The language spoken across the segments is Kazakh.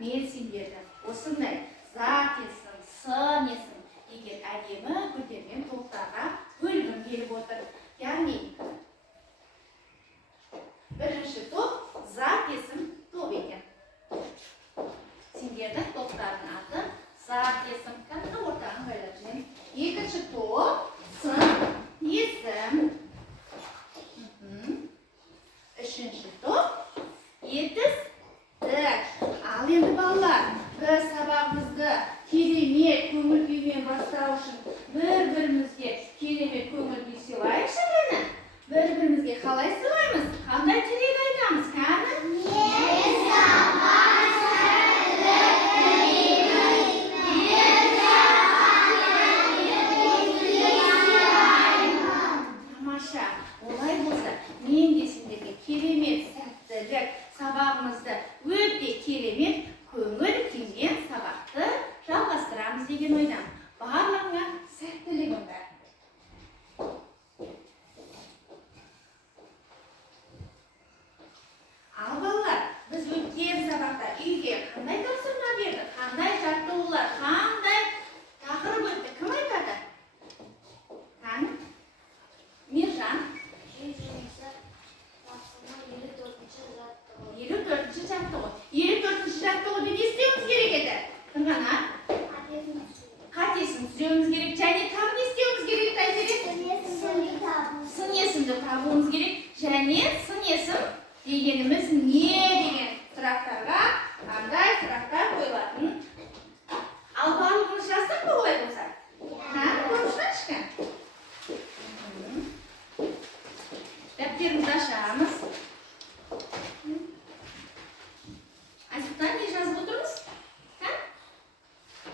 мен сендерді осындай зат есім, сын есім деген әдемі гүлдермен топтарға бөлгім келіп отыр. Яғни бірінші топ зат есім топ екен. Сендердің топтардың аты зат есім. Кәдімгі ортаға байлап жүремін. Екінші топ сын есім. Үшінші топ етістік. Ал енді балалар, біз сабағымызды керемет көңіл күймен бастау үшін бір-бірімізге керемет көңіл күй сыйлайықшы мені. Бір-бірімізге қалай сыйлаймыз? Қандай тілек айтамыз? Кәні? Тамаша. Олай болса, мен де сендерге керемет сәттілік, сабағымызды өте керемет көңіл күймен сабақты жалғастырамыз деген ойдамын. Барлығыңа сәттілігім бар. Ал балалар, біз өткен сабақта үйге қандай тапсырма берді, қандай жаттығулар, қандай тақырып өтті, кім айтады? Кәні? Мержан? 54-ші жаттығу. 54-ші жаттығуды не істеуіміз керек еді? Тыңғана? Қатесін түзеуіміз керек. Және тағы не істеуіміз керек, Айзере? Сын есімді табуымыз керек. Және сын есім дегеніміз не деген сұрақтарға қандай сұрақтар қойылатын? Ал барлығымыз жаздық па олай болса? Көрсінші? Дәптерімізді ашамыз. Айсұлтан, не жазып отырмыз?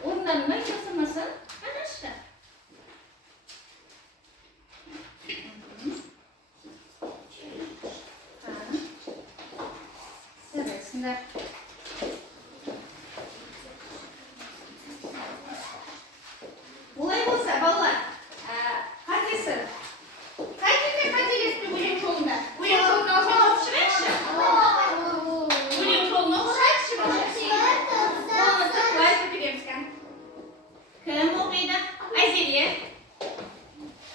Орындарыңа жасамасын, қанашты. Сұрасыңдар. Олай болса, балалар, қатесі. Қай жерде қателесті өлең жолында? Өлең жолына оқып шығайықшы? Өлең жолына оқығайықшы бұлшы? Оны тақылай көтереміз кән. Кім оқиды? Айзере?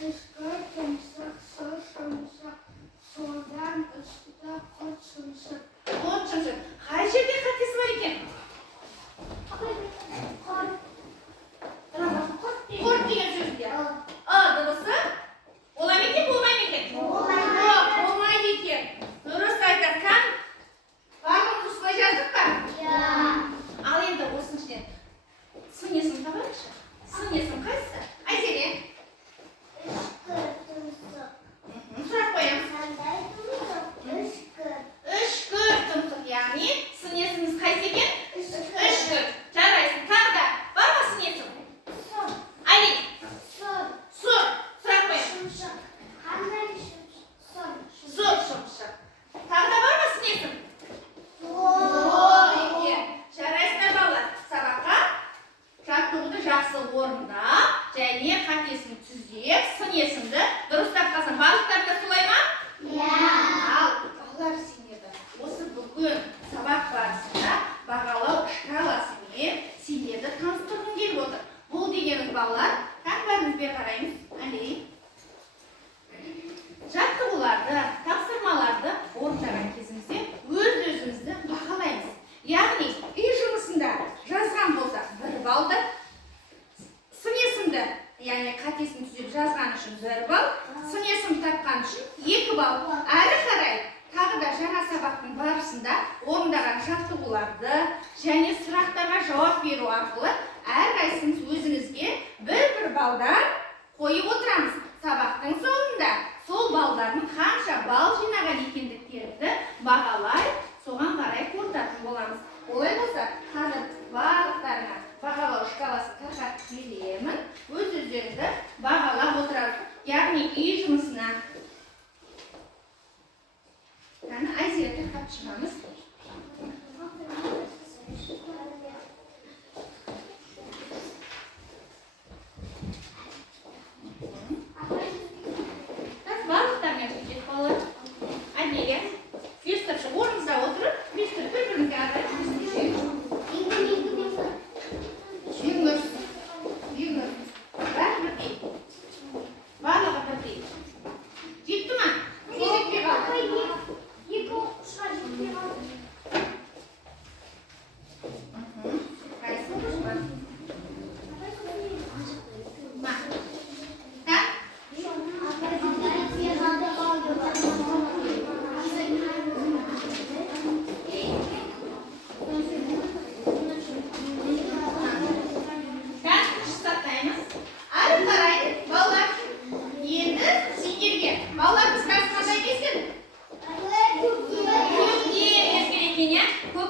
Ішкі тұмсық, сыр шымшық, содан үстіде құт шымшық. Құт шымшық. Қай жерде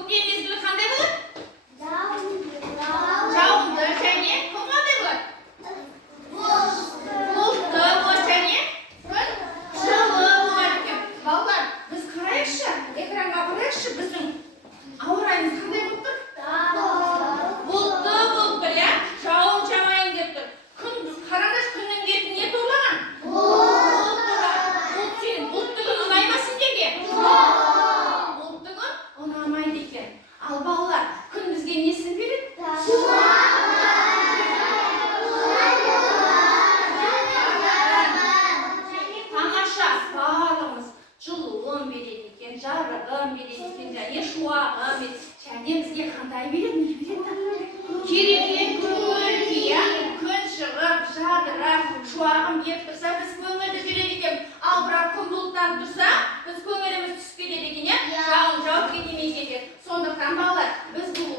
көктем мезгілі қандай болады? Жауынды және күн қандай болады? Бұлтты болады және күн жылы болады екен. Балалар, біз қарайықшы, экранға қарайықшы, біздің ауа райымыз қандай болып тұр? Бұлтты болып тұр, иә? Жауын жауайын деп тұр. Күн, қараңыз, күннің бетін не торлаған? Бұлтты күн ұнаймас сіздерге? Бұлтты күн ұнамайды екен. Ал балалар, күн бізге несін береді? Тамаша, барлығымыз жылуын береді екен, жарығын береді екен, және шуағын береді. Және бізге қандай береді? Не береді? Керемет көңіл-күй, күн шығып, жадырап, шуағын беріп тұрса, біз көңілді жүреді екен. Ал бірақ күн бұлттанып тұрса, біз көңіліміз түсіп кетеді екен, жауын жауып кетемейді екен. Сондықтан балалар, біз бұл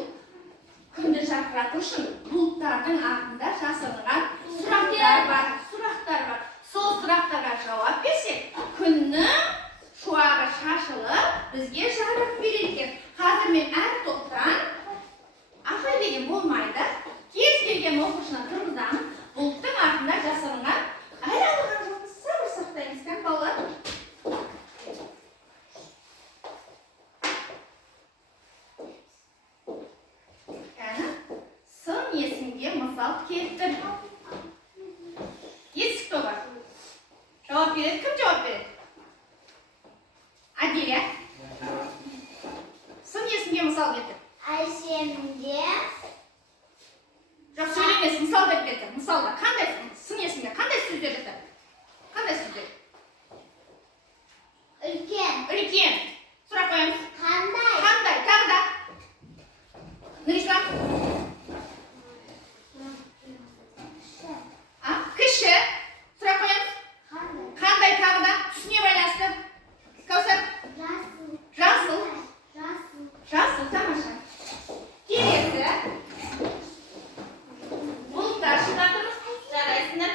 күнді жарқырату үшін бұлттардың артында жасырынған сұрақтар бар. Сол сұрақтарға жауап берсек, күннің шуағы шашылып, бізге жарық береді екен. Қазір мен әр топтан ақай деген болмайды. Кез келген оқушыны тұрғызамын. Бұлттың артында жасырынған әлі алған жоқпыз. Сабыр сақтаймыз, кән балалар. Сын есімге мысал келтір. Есік тобы. Жауап береді. Кім жауап береді? Әделия. Сын есімге мысал келтір. Әсемге. Жоқ, сөйлемес, мысал деп келтір. Мысалда қандай сын есімге қандай сөздер жатыр? Қандай сөздер? Үлкен. Үлкен. Сұрақ қоямыз. Қандай. Қандай? Тағы да. Нұрислам. Кіші. Сұрақ қоямыз. Қандай тағы да? Түсіне байланысты. Кәусар. Жасыл. Жасыл, тамаша. Келесі. Бұлттар шыдатырмыз. Жарайсыңдар.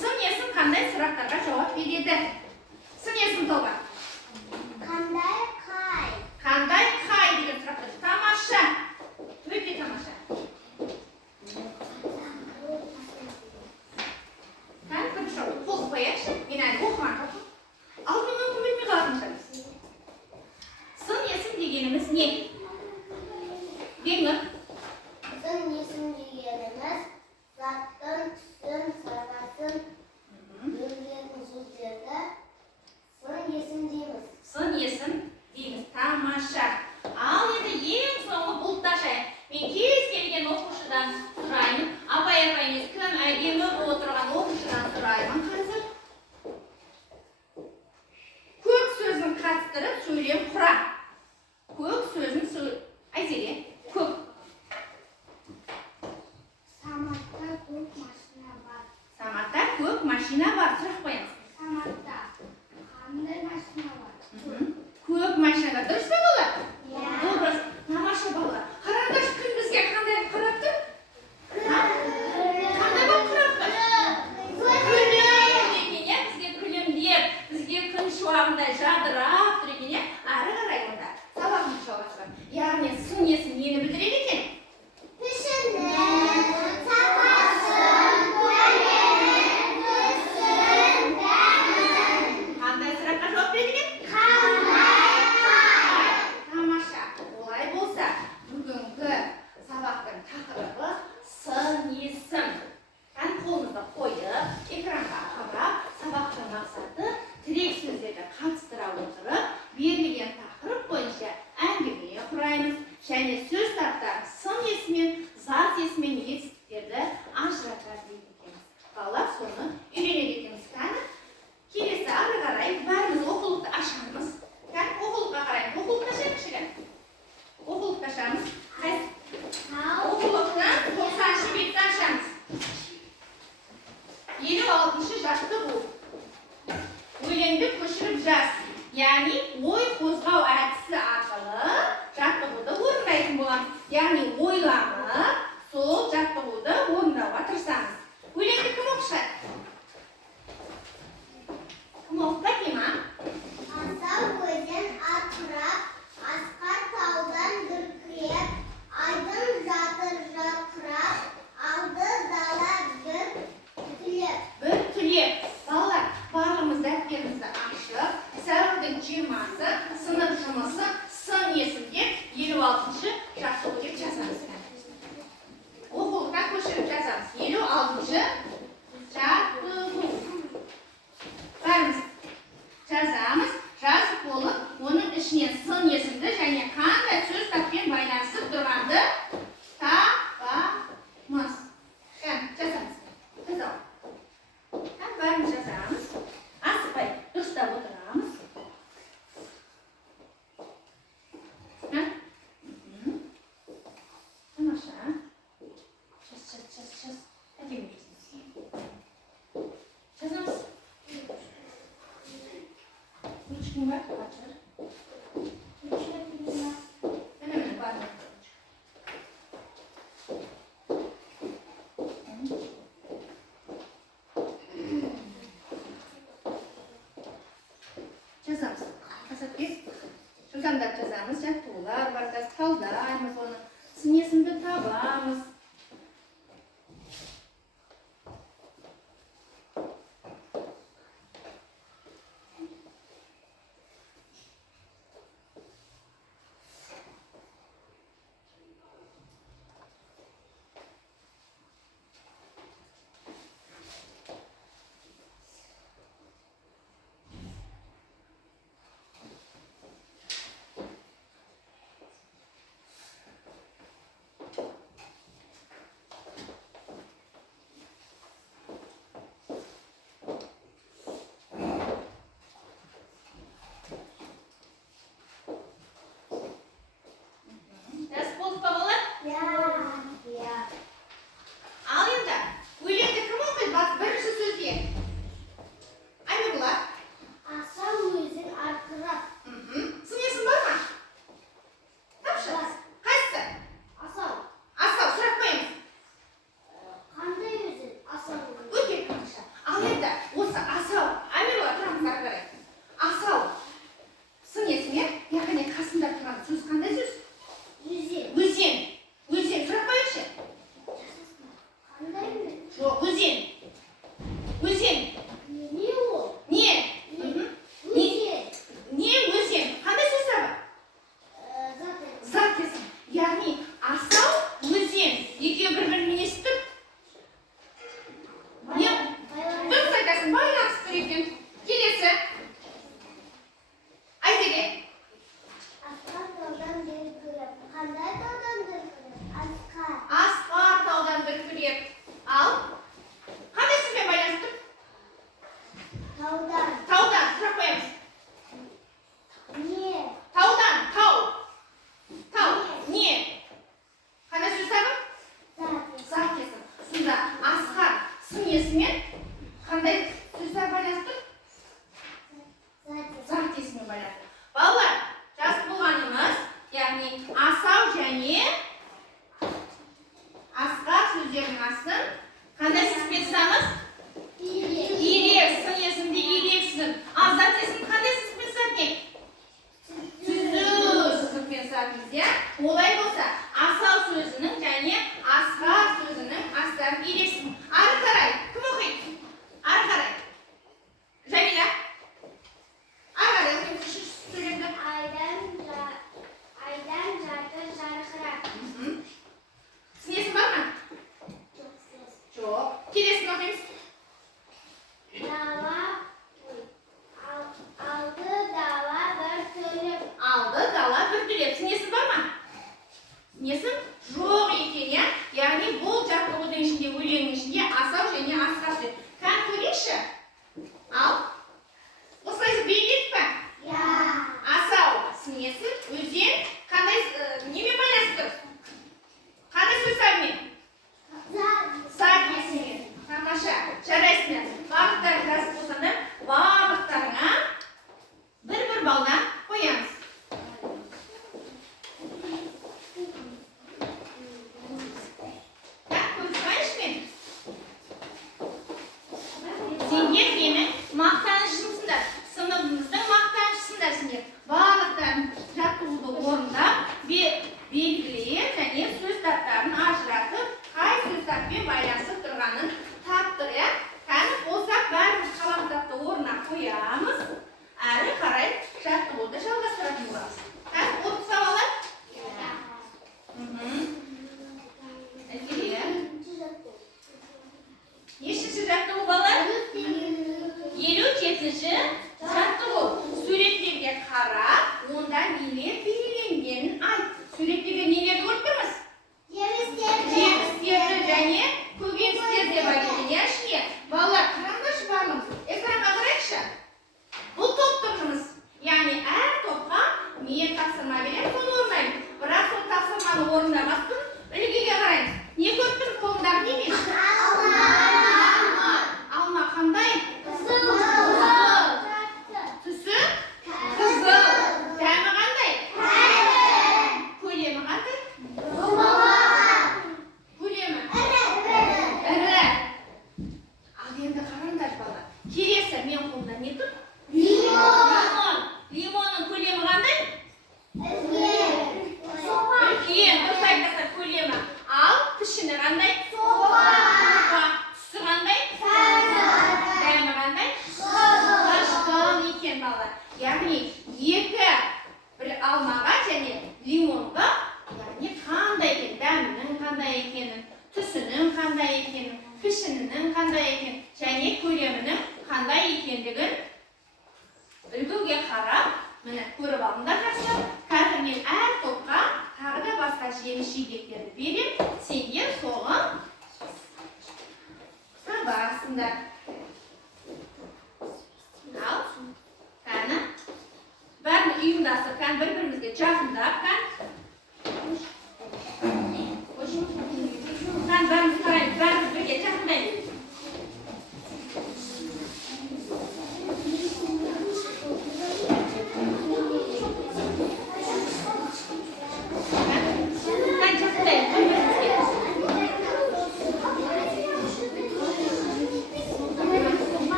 Сын есім қандай сұрақтарға жауап береді? Сын есім тобы. Қандай қай. Қандай қай деген сұрақ қойды. Тамаша. Өте тамаша. Қол қояқшы. Мен әлі оқыған жоқпын. Алдын мүмкін білмей қалатын шығармыз. Сын есім дегеніміз не? Беңір. Сын есім дегеніміз заттың түсін, сапасын білдіретін сөздерді сын есім дейміз. Сын есім дейміз. Тамаша. Ал енді ең соңғы бұлтта шайын. Мен кез келген оқушыдан сұраймын. Апай-апайымыз кім әдемі отырған оқушыдан сұраймын қазір. Көк сөзін қатыстырып сөйлем құра. Көк сөзін Айзере. Көк. Саматта көк машина бар. Саматта көк машина бар. Сұрақ қоямыз. Саматта қандай машина бар? Көк машина. Дұрыс па болар? Иә. Дұрыс. Тамаша балалар. Қараңдаршы, күн бізге қандай қарап тұр? Қандай болып қарап тұр? Күлім екен, бізге күлімдеп, бізге күн шуағындай жадырап тұр екен, ары қарай онда сабағымыз жалғасады. Яғни сын есім нені білдіреді екен? Пішіні, сапасын, көлемін, түсін, дәмін. Қандай сұраққа жауап береді екен? Қандай қай. Тамаша. Олай болса, бүгінгі сабақтың тақырыбы сын есім. Қолымызды қойып, экранға қарап, сабақтың мақсаты тірек сөздерді қатыстыра отырып, берілген тақырып бойынша әңгіме құраймыз. Және сөз таптарын сын есімен, зат есімен етістіктерді ажыратады дейді екенбіз. Балалар соны үйренеді екенбіз. Келесі ары қарай бәріміз оқулықты ашамыз. Оқулыққа қараймыз. Оқулықты ашайық кішігірім. Оқулықты ашамыз. Оқулықтың 90-шы бетті ашамыз. 56-шы жаттығу. Өлеңді көшіріп жаз. Яғни ой қозғау әдісі арқылы жаттығуды орындайтын боламыз. Яғни ойланып, сол жаттығуды орындауға тырысамыз. Өлеңді кім оқышады? Кім оқып бәкем, а? Аса өзен ат жиырмасы, сынып жұмысы, сын есімде 56-шы жаттығу деп жазамыз. Оқулыққа көшіріп жазамыз. 56-шы жаттығу. Бәріміз жазамыз. Жазып болып, оның ішінен сын есімді және қандай сөз таппен байланысып тұрғанды табамыз. Жазамыз. Бәріміз жазамыз. Асықпай дұрыстап отырамыз. Тамаша. Жаз. Әдемі жазамыз. Жазамыз. Ручкаң бар? Қачыр. Әне бар. Жазамыз. Қасапкес. Жылдамдап жазамыз. Жаттығулар бар. Талдаймыз оны. Сын есімді табамыз. Олай болса, асау сөзінің және асқар сөзінің астарын елесін. Ары қарай, кім оқиды? Ары қарай. Жәмила? Ары қарай, оқиды. Үшінші сөйлемді. Айдан жарты жарқырап. Түсінесің бар ма? Жоқ. Келесін оқимыз. Алды дала бір түлеп. Түсінесің бар ма? Түсінесің? Жоқ екен, я? Яғни бұл жаттығудың ішінде, өлеңнің ішінде асау және асқар сөз. Қан көрейікші? Ал. Осылайша белгіледік па? Асау. Түсінесің? Өзен қандай немен байланысты тұр? Қандай сөздермен? Зат есіммен. Тамаша. Жарайсыңдар. Барлықтарын жазып болсаңдар, барлықтарыңа бір балдан қоямыз. Сендер менің мақтанышымсыңдар, сыныбымыздың мақтанышысыңдар сендер. Барлықтарын жаттығуды орындап, белгілеп және сөз таптарын ажыратып, қай сөз таппен байланысып тұрғанын таптық, я? Кәні болсақ, бәріміз қалам тапты орнына қоямыз. Әрі қарай жаттығу яғни екі бір алмаға және лимонға яғни қандай екен, дәмінің қандай екенін, түсінің қандай екенін, пішінінің қандай екенін және көлемінің қандай екендігін үлгіге қарап, міне көріп алыңдар жақсы. Қазір мен әр топқа тағы да басқа жеміс жидектерді берем, сендер соған табасыңдар. Ал, қаны, бәрін ұйымдасып, қаны бір-бірімізге жақындап, қаны бәріміз қараймыз, бәріміз бірге жақындаймыз.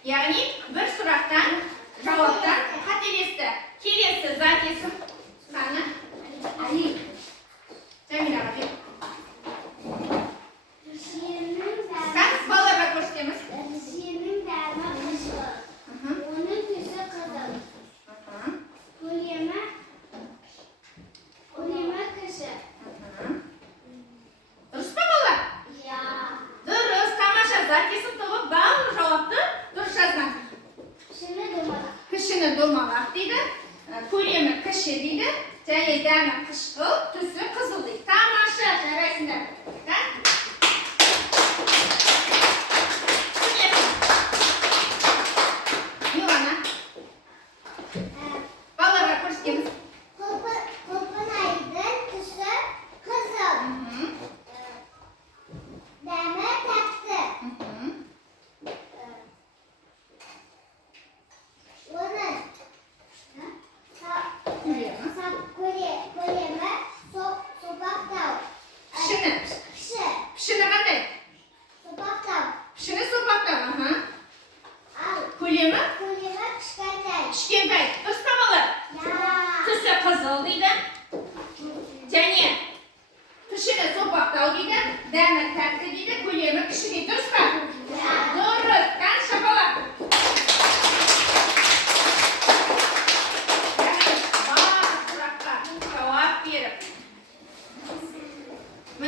Яғни бір сұрақтан жауаптан қателесті. Келесі зат есім қаны? Али. Жәмилаға бер. Қаныс балаларға көрсетеміз? Есімнің дәмі қышқы. Оның түсі қызыл. Көлемі кіші. Дұрыс па балалар? Иә. Дұрыс, тамаша. Зат есім тобы барлық жауапты дұрыс жазған. Кішіні домалақ дейді, көлемі кіші дейді, және дәмі қышқыл,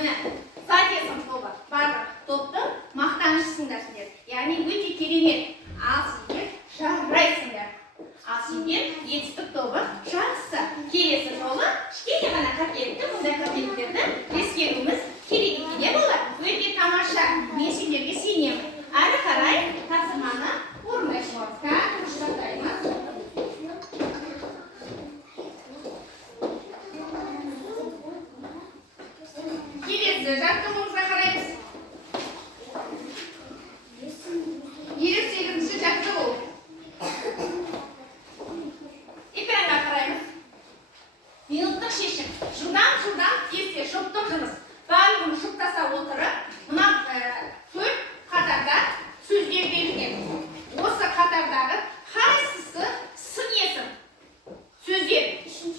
міне зат есім тобы барлық топты мақтанышсыңдар сендер. Яғни өте керемет. Ал сендер жарайсыңдар. Ал сендер етістік тобы жақсы. Келесі жолы кішкене ғана қателікті, мұндай қателіктерді ескеруіміз керек екен болар. Өте тамаша. Мен сендерге сенемін. Әрі қарай тапсырманы орындайсыңдар. Құшақтаймыз. Келесі жаттығуымызға қараймыз. 28-ші жаттығу. Экранға қараймыз. Минуттық шешім. Жылдам тез жұптық жұмыс. Барлығын жұптаса отырып, мына төрт қатарда сөздер берілген. Осы қатардағы қайсысы сын есім сөздер?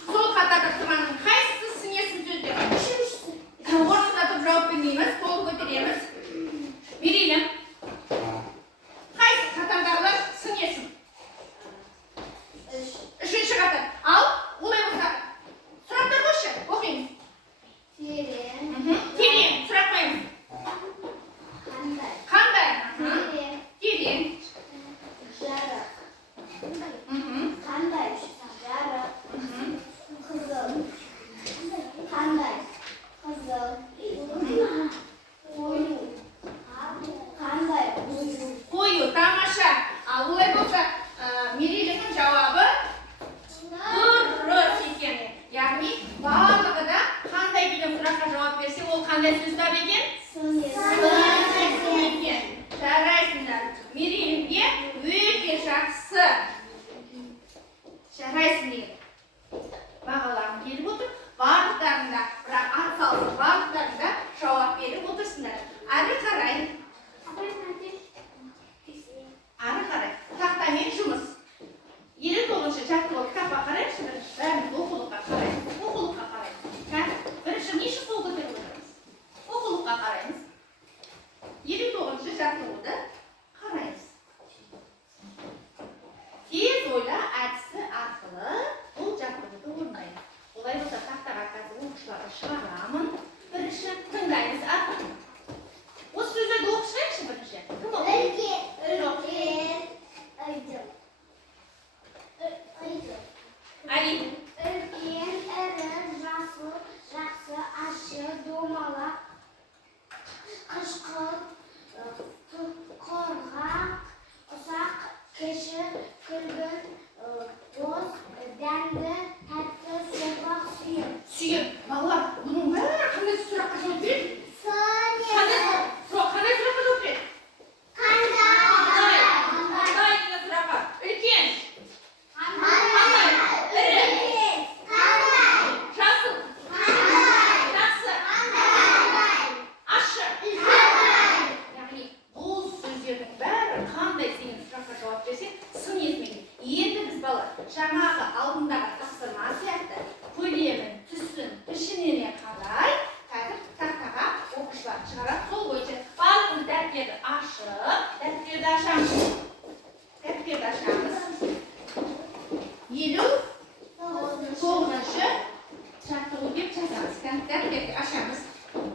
Сол қатарда тұрғанның қайсысы сын есім сөздер? Орнында тұрып жауап бермейміз, қол көтереміз. Берейлім. Қайсы қатардағылар сын есім? Үшінші қатар. Ал, олай болса, сұрақтар қойшы, оқимыз. Терең, сұрақ қойымыз. Қандай? Терең. Жарық. Қандай? Жарық. Қызыл. Қандай? Қызыл. Қою. Қандай? Қою, тамаша. Ал олай болса, Мерейлінің жауабы дұрыс екен. Яғни барлығы да қандай деген сұраққа жауап берсе, ол қандай сөз тап екен? Сын Сын екен. Жарайсыңдар. Мерейлімге өте жақсы. Жарайсың деген бағаларым келіп отыр. Барлықтарында, бірақ ат салып, барлықтарында жауап беріп отырсыңдар. Әрі қарай. Тақтамен жұмыс. 29-ші жаттығу кітапқа қарайықшы бірінші. Бәріміз оқулыққа қараймыз. Оқулыққа қараймыз. Бірінші неше қол көтеріп отырмыз? Оқулыққа қараймыз. 29-ші жаттығуды қараймыз. Тез ойла әдісі арқылы бұл жаттығуды орындаймыз. Олай болса тақтаға қазір оқушыларға шығарамын. Бірінші тыңдаймыз артын. Осы сөздерді оқып шығайықшы бірінші. Кім оқиды? Али. Үлкен, ірі, жасыл, жақсы, ащы, домалақ, қышқыл, құрғақ, ұсақ, кіші, күлгін, боз, дәмді, тәтті, сопақ, сүйім. Сүйім. Балалар, бұның бәрі қандай сұраққа жауап береді? Қандай сұраққа жауап береді? Қандай деген сұраққа? Үлкен. Жасыл. Жақсы. Ащы. Яғни бұл сөздердің бәрі қандай деген сұраққа жауап берсе, сын есімге. Енді біз балалар жаңағы алдындағы тапсырма сияқты көлемін, түсін, пішініне қарай қазір тақтаға оқушылар шығарады. Сол бойынша барлығымыз дәптерді ашып, дәптерді ашамыз. 59-ші жаттығу деп жазамыз. Дәптерді ашамыз.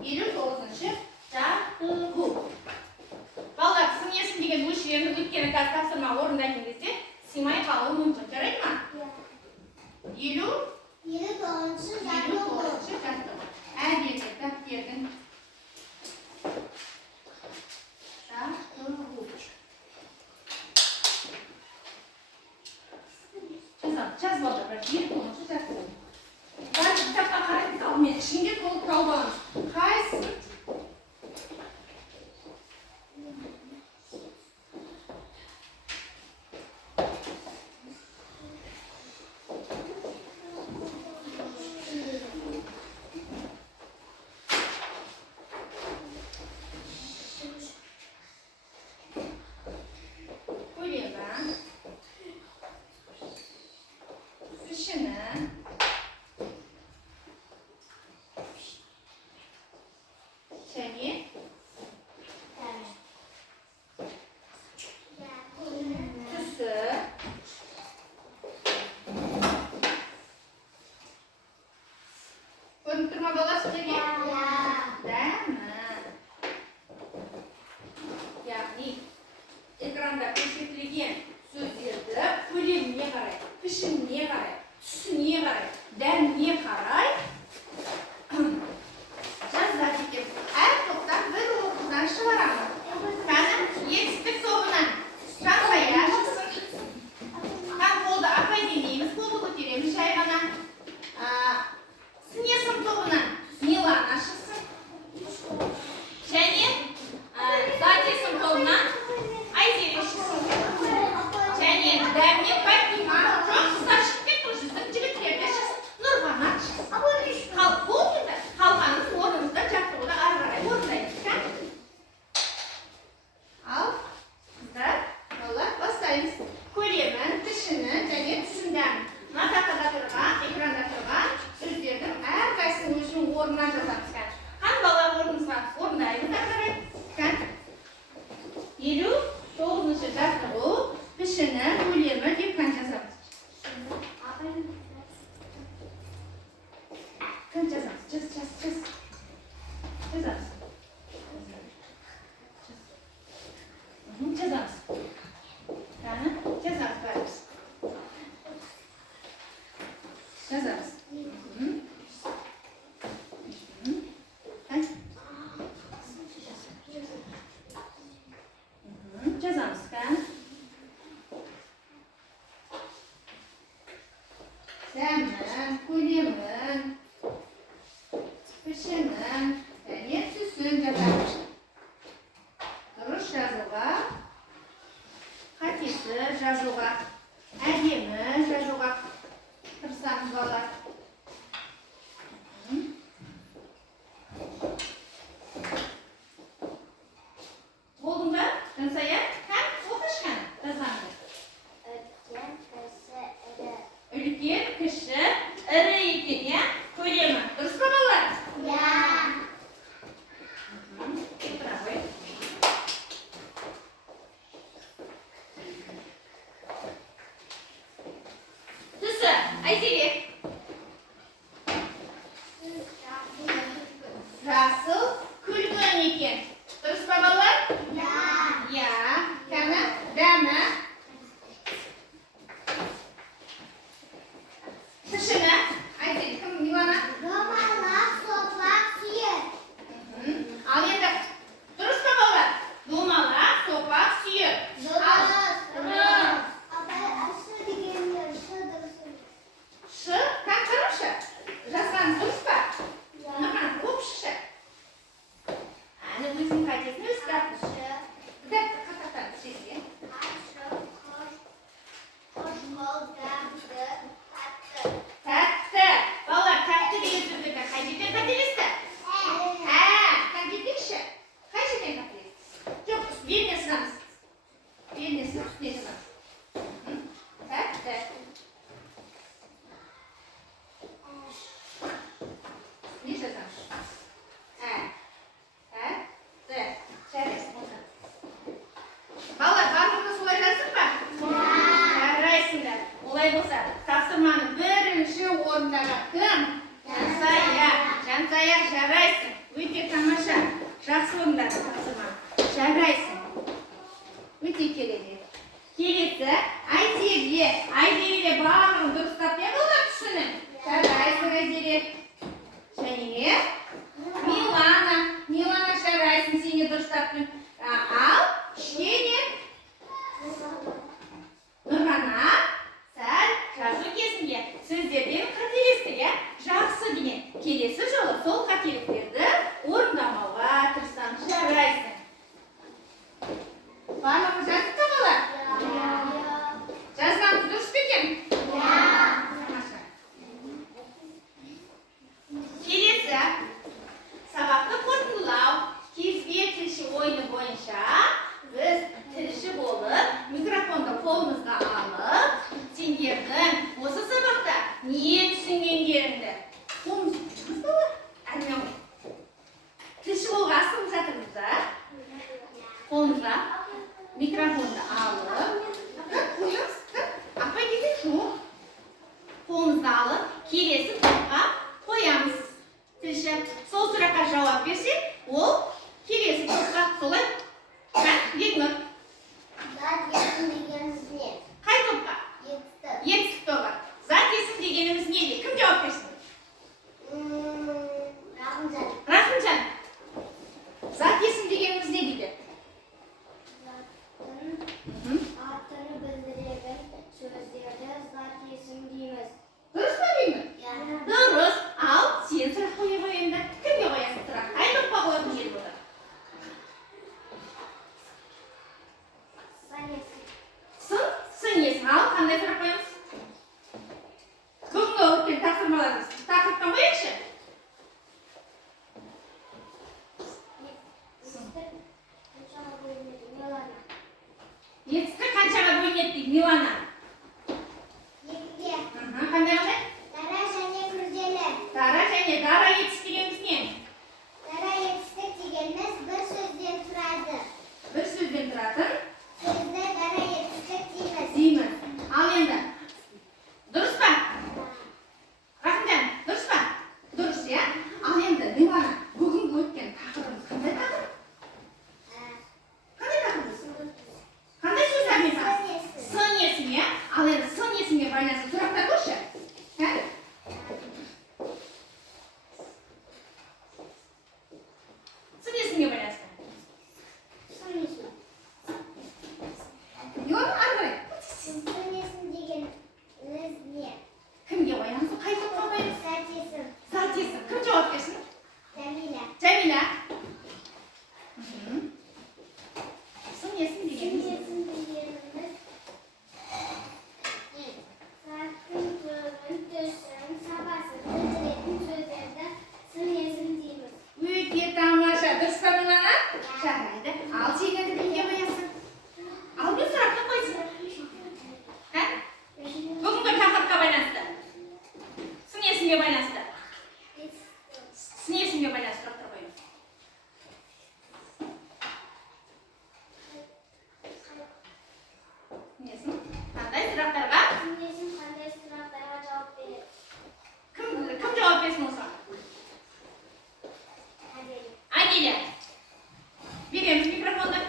59-ші жаттығу. Балалар, сын есім деген өлшемі өйткені қазір тапсырма орындайтын кезде сыймай қалуы мүмкін. Жарайды ма? 59-ші жаттығу. Әдетті дәптердің жаттығу. Жазып алды, бірақ 29-ші жаттығу. Бәрі кітапқа қарайтын алдымен ішінде толып тауып аламыз. Қайсысы? Turma balası geliyor. Дәмі. Яғни экранда көрсетілген сөздерді көлеміне қарай, пішініне қарай, түсіне қарай, дәміне қарай жазады екен. Әр топтан бір оқудан шығарамыз. Қазір етістік тобынан Жансая шықсын. Қолды апай демейміз, қолды көтереміз жай ғана. Сын тобынан Милана шықсын. Және зат тобынан Айзере шықсын. Және дәміне Фатима, жоқ қыздар шығып кетті, біздің жігіттерде шықсын. Нұрғанат шықсын. Болды, қалғанын орнымызда жаттығуды ары қарай орындаймыз. Ал, қыздар, олар бастаймыз. Көлемін, пішінін және түсінден мына тақтада тұрған, экранда тұрған сөздердің әрқайсының өзінің орнынан жазамыз. Қан бала орнымызға орындаймыз ары қарай. 59-шы жаттығу, пішіні, көлемі деп қан жазамыз. Қан жазамыз. Жазамыз. Жазамыз. Жазамыз бәріміз. Жазамыз. Жазамыз. Дәмін, көлемін, пішінін және түсін жазамыз. Дұрыс жазуға, қатесі жазуға, әдемі жазуға тырысамыз балалар. Болдың ба? Жансая? Оқышқан жазғанды. Үлкен, кіші, ірі екен, я? Көлемі. Дұрыс па балалар? Түсі, Айзере. Жасыл, күлгін екен. Дұрыс па балалар? Я. Кәні, дәмі. Пішіні. Айзере, кім Милана? Ал енді, дұрыс па балалар? Домалақ, сопақ, сүйек. Шы, как қарашы? Жазғаныз дұрыс па? Нұрған, оқшы. Әні өзің қайтесін өз қатын. Дәтті қатақтан түсесің. Тәтті. Балалар, тәтті деген сөзді қай жерден қателесті? Как жетекші? Қай жерден қателесті? Жоқ, беліне сынамыз. Беліне сынап, үстіне сынамыз. Тәтті. Не жазамыз? Тәтті. Жарайсың. Балалар, барлығы солай жаздың ба? Жарайсыңдар. Олай болса, тапсырманы бірінші орындаға кім? Жансая. Жансая, жарайсың. Өте тамаша. Жақсы орындар тапсырманы. Жарайсың. Өте келеді. Келесі, Айзере. Айзере барлығын дұрыстап балалар түсінің. Жарайсың, Айзере. Және Милана. Милана, жарайсың, сені дұрыстап. Ал, кішкене Нұрғана сәл жазу кезінде сөздерден қателесті, жақсы деген. Келесі жолы сол қателіктерді орындамауға тырысамыз. Жарайсың. сол сұраққа жауап берсе, ол келесі топқа солай. Бекнұр. Зат есім дегеніміз не? Қай топқа? Етістік. Етістік тобы. Зат есім дегеніміз не дейді? Кім жауап берсін? Рахымжан. Рахымжан. Зат есім дегеніміз не дейді? Аттыны білдіретін сөздерді зат есім дейміз. Дұрыс па Бекнұр? Дұрыс. Ал сен сұрақ қоя ғой енді. Кімге қоясың сұрақ? Қай топқа қоятын келіп отыр? Сын есім. Ал қандай сұрақ қоямыз? Бүгінгі өткен тақырыптан қояйықшы. Етістік қаншаға бөлінеді дейді Милана? Екіге. Қандай? Дара және күрделі. Дара және дара етістік дегеніміз не? Дара етістік дегеніміз бір сөзден тұрады. Бір сөзден тұратын Сөзді дара етістік дейміз. дейміз. Ал енді дұрыс па? Рахымжан, дұрыс па? Дұрыс, иә? Ал енді Милана, бүгінгі өткен тақырыбымыз қандай тақырып? Қандай тақырыбымыз? Қандай сөздермен тақырып? Сын есім, иә? Ал енді сын есімге байланысты сұрақтар қойшы. Сын есімге байланысты. Сын есім. Милана, ары қарай. Сын есім дегеніміз не? Кімге қоямыз? Қай топқа қоямыз? Зат есім. Зат есім. Кім жауап берсін? Жәмила. Жәмила. Сын есім Сын дегеніміз. есім дегеніміз заттың түрін, түсін, сапасын білдіретін сөздерді сын есім дейміз. Өте тамаша. Дұрыс па Милана? Жарайды. Ал сен енді кімге қоясың? Ал мен сұрақты қойсын. Бүгінгі тақырыпқа байланысты. Сын есімге байланысты. Сын есімге байланысты сұрақтар қойыңыз. Несін? Қандай сұрақтарға? Сын есім қандай сұрақтарға жауап береді? Кім жауап берсін осыған? Әделя. Береміз микрофонды.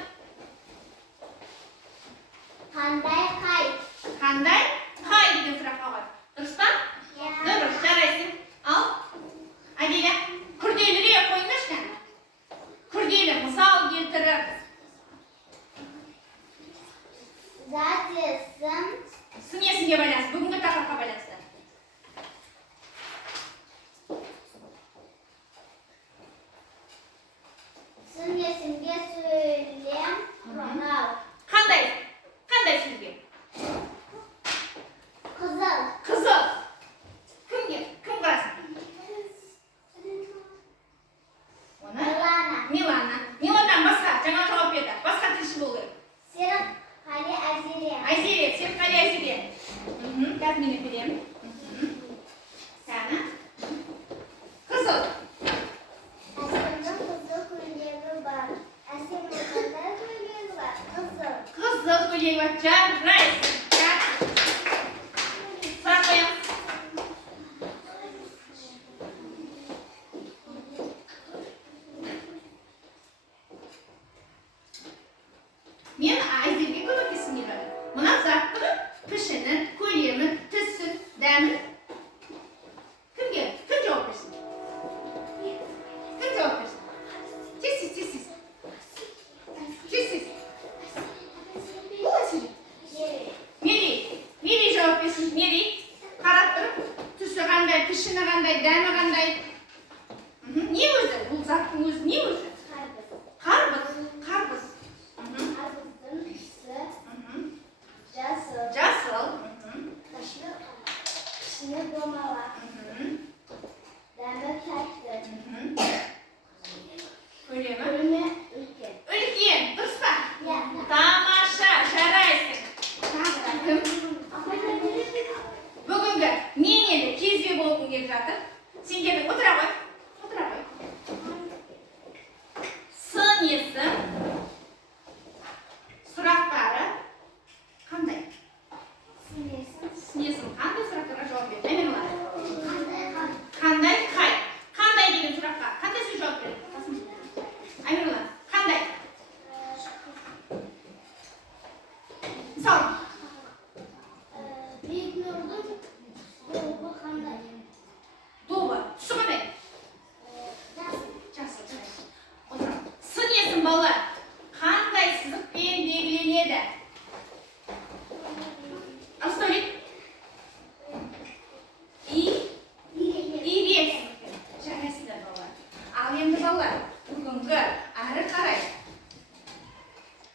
Қандай қай? Қандай? Қай деген сұраққа қой. Дұрыс па? Дұрыс, жарайсың. Ал Әделя, күрделірек қойыңдаршы. Күрделі мысал келтіріп. Зат есім. Сын есімге байланысты, бүгінгі тақырыпқа байланысты. Сын есімге сөйлем құрал. Қандай? Қандай сөзге? Қызыл. Қызыл. Кімге? Кім қарасын? Оны? Милана. Милана. Миланадан басқа, жаңа жауап берді. Басқа тілші болу керек. Серік Қали Әзире. Айзере, сен қали Айзере. Қазір мен беремін. Сәні? Қызыл. Әсемнің қызыл көйлегі бар. Әсемнің қандай көйлегі бар? Қызыл. Қызыл көйлегі бар. Жарайсың. Сұрақ қоямыз. Мен Айзерге көмектескім келеді. Мына заттың пішінін, көлемін, түсін, дәмін кімге? Кім жауап берсін? Кім жауап берсін? Тез. Бұл Әсері. Мери жауап берсін. Мери қарап тұрып, түсі қандай, пішіні қандай, дәмі қандай? Не өзі? Бұл заттың өзі не өзі? Қарбыз. Қарбыздың түсі жасыл. Жасыл. Пішіні домалақ. Дәмі тәтті. Көлемі? Көлемі үлкен. Үлкен. Дұрыс па? Иә. Тамаша. Жарайсың. Тағы да кім? Бүгінгі мен енді кезбе болғым келіп жатыр. Сендердің отыра қой. Сын есім сұрақтары қандай? Сын есім. Сын есім қандай сұрақтарға жауап берді? Әмен олар. Қандай қай? Қандай қай? Қандай деген сұраққа? Ал енді балалар, бүгінгі әрі қарай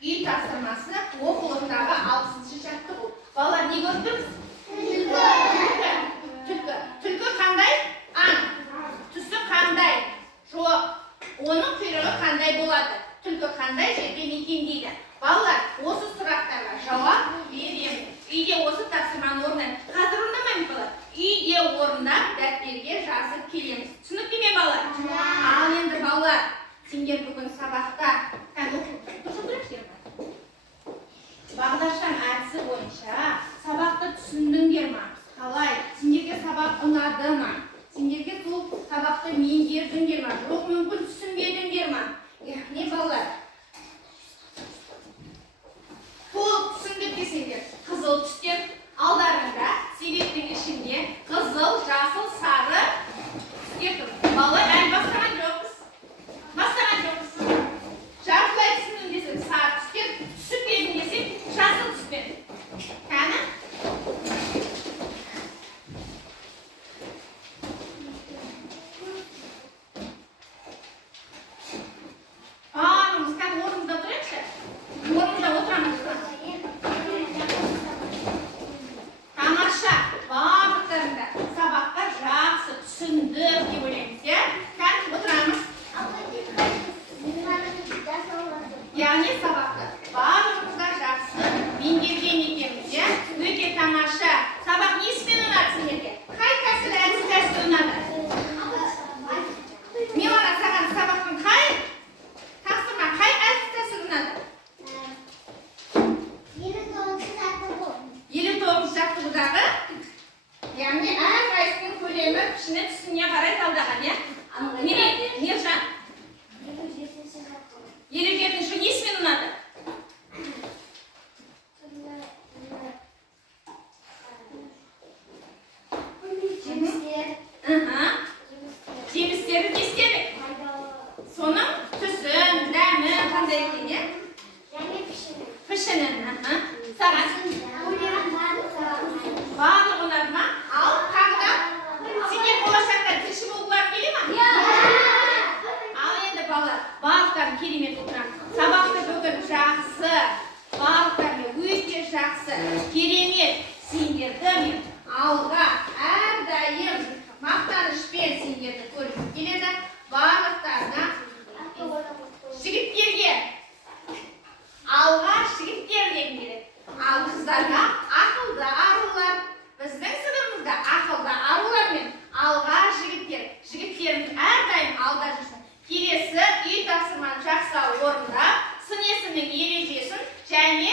үй тапсырмасы оқулықтағы 60-шы жаттығу. Балалар, не көрдіңіз? Түлкі. Түлкі қандай? Аң. Түсі қандай? Жоқ. Оның құйрығы қандай болады? Түлкі қандай жерде мекендейді? Балалар, осы сұрақтарға жауап беремін. Үйде осы тапсырманы орындаймыз. Қазір орындамаймыз балалар. Үйде орындап дәптерге жазып келеміз. Түсінікті ме балалар? Ал енді балалар, сендер бүгін сабақта бағдаршам әдісі бойынша сабақты түсіндіңдер ме? Қалай? Сендерге сабақ ұнады ма? Сендерге сол сабақты меңгердіңдер ме? Жоқ, мүмкін түсінбедіңдер ме? Яғни балалар, толық түсіндік десеңдер, қызыл түстер алдарында, себеттің ішінде қызыл, жасыл, сары түстер тұр. Балалар, әлі бастаған жоқпыз. Жартылай түсіндім десем, сары түстер, түсіп едім десем, жасыл түспен. Кәні? Барлығымыз кәні орнымызда тұрайықшы. Орнымызда отырамыз. Тамаша, барлықтарында сабаққа жақсы түсіндік деп ойлаймыз, иә? Кәні отырамыз. Яғни сабақты барлығымызға жақсы меңгерген екенбіз, иә? Өте тамаша. Сабақ несімен ұнады сендерге? Қай тәсіл ұнады? Милана, саған сабақтың қай тапсырма, қай тәсіл ұнады? 59 жаттығудағы, яғни әрқайсының көлемі пішіні түсіне қарай талдаған, иә? Нержан? 57-ші несімен ұнады? Жемістері не істедік? Соның түсін, дәмі қандай екен, е? Пішінін. Саған? Барлық ұнады ма? Ал тағы да сендер болашақта тілші болғыларың келе ма? Ал енді балалар, барлықтарын керемет отырамыз. Сабақты бүгін жақсы, барлықтармен өте жақсы, керемет. Сендерді мен алға әрдайым мақтанышпен сендерді көргім келеді. Барлықтарына жігіттерге алға жігіттер дегім келеді. Ал қыздарға ақылды арулар. Біздің сыныбымызда ақылды арулар мен алға жігіттер. Жігіттеріміз әрдайым алда жүрсін. Келесі үй тапсырманы жақсы орындап, сын есімнің ережесін және